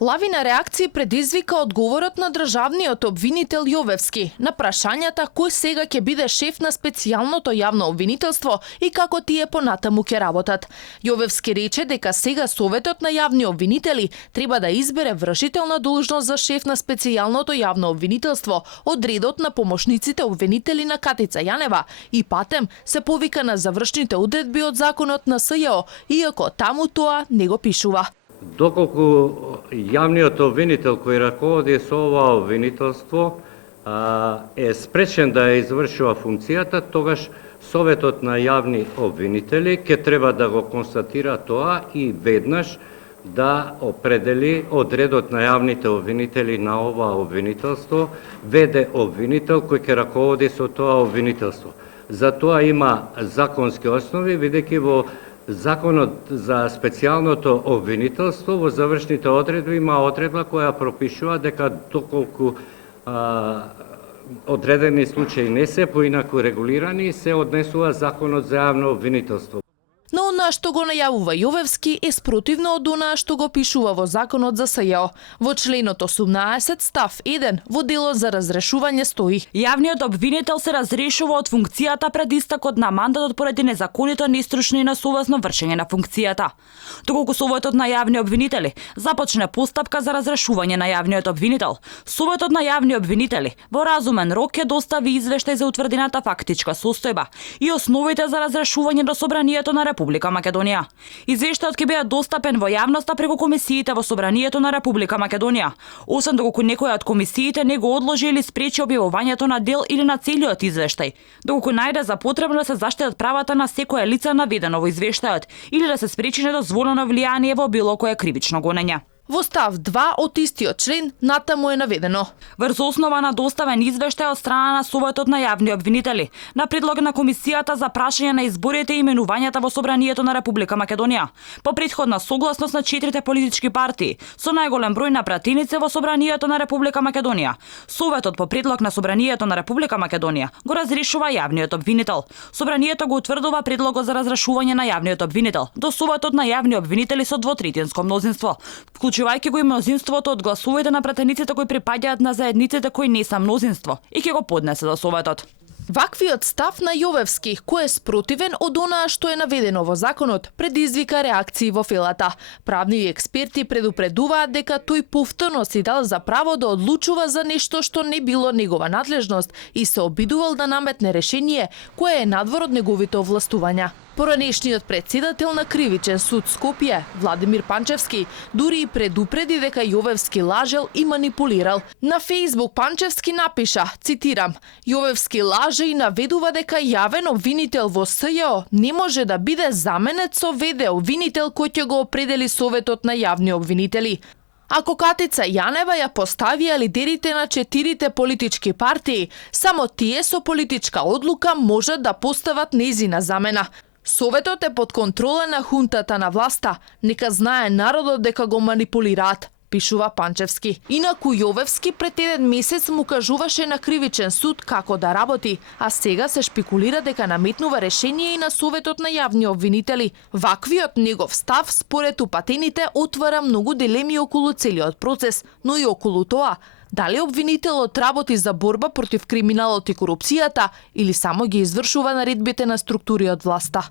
Лавина реакции предизвика одговорот на државниот обвинител Јовевски на прашањата кој сега ќе биде шеф на специјалното јавно обвинителство и како тие понатаму ќе работат. Јовевски рече дека сега Советот на јавни обвинители треба да избере вршител на должност за шеф на специјалното јавно обвинителство од редот на помошниците обвинители на Катица Јанева и патем се повика на завршните одредби од законот на СЈО, иако таму тоа не го пишува. Доколку јавниот обвинител кој раководи со ова обвинителство е спречен да ја извршува функцијата, тогаш Советот на јавни обвинители ќе треба да го констатира тоа и веднаш да определи одредот на јавните обвинители на ова обвинителство, веде обвинител кој ќе раководи со тоа обвинителство. За тоа има законски основи, бидејќи во Законот за специјалното обвинителство во завршните одредби има одредба која пропишува дека доколку одредени случаи не се поинаку регулирани, се однесува Законот за јавно обвинителство. Но она што го најавува Јовевски е спротивно од она што го пишува во Законот за СЈО. Во членот 18 став 1 во делот за разрешување стои: Јавниот обвинител се разрешува од функцијата пред истекот на мандатот поради незаконито, нестручно и несовесно вршење на функцијата. Доколку Советот на јавни обвинители започне постапка за разрешување на јавниот обвинител, Советот на јавни обвинители во разумен рок ќе достави извештај за утврдената фактичка состојба и основите за разрешување до Собранието на Република Македонија. Извештајот ќе биде достапен во јавноста преку комисиите во Собранието на Република Македонија, освен доколку некоја од комисиите не го одложи или спречи објавувањето на дел или на целиот извештај, доколку најде за потребно да се заштитат правата на секое лице наведено во извештајот или да се спречи недозволено влијание во било кое кривично гонење. Во став 2 од истиот член натаму е наведено: врз основа на доставен извештај од страна на Советот на јавни обвинители, на предлог на Комисијата за прашање на изборите и именувањата во Собранието на Република Македонија, по претходна согласност на 4 политички партии, со најголем број на пратеници во Собранието на Република Македонија, Советот по предлог на Собранието на Република Македонија го разрешува јавниот обвинител. Собранието го утврдува предлогот за разрешување на јавниот обвинител до Советот на јавни обвинители со двотретинско мнозинство, вклучувајќи го и мнозинството од гласовите на пратениците кои припаѓаат на заедниците кои не са мнозинство и ќе го поднесе до Советот. Ваквиот став на Јовевски, кој е спротивен од онаа што е наведено во законот, предизвика реакции во фелата. Правни експерти предупредуваат дека тој повторно си дал за право да одлучува за нешто што не било негова надлежност и се обидувал да наметне решение кое е надвор од неговите овластувања. Поранешниот председател на Кривичен суд Скопје, Владимир Панчевски, дури и предупреди дека Јовевски лажел и манипулирал. На Фејсбук Панчевски напиша, цитирам: Јовевски лаже и наведува дека јавен обвинител во СЈО не може да биде заменет со ВД обвинител кој ќе го определи Советот на јавни обвинители. Ако Катица Јанева ја поставија лидерите на 4 политички партии, само тие со политичка одлука можат да постават нејзина замена. Советот е под контрола на хунтата на власта, нека знае народот дека го манипулираат, пишува Панчевски. Инаку Јовевски пред еден месец му кажуваше на Кривичен суд како да работи, а сега се шпекулира дека наметнува решение и на Советот на јавни обвинители. Ваквиот негов став според упатените отвара многу дилеми околу целиот процес, но и околу тоа дали обвинителот работи за борба против криминалот и корупцијата или само ги извршува наредбите на структури од власта.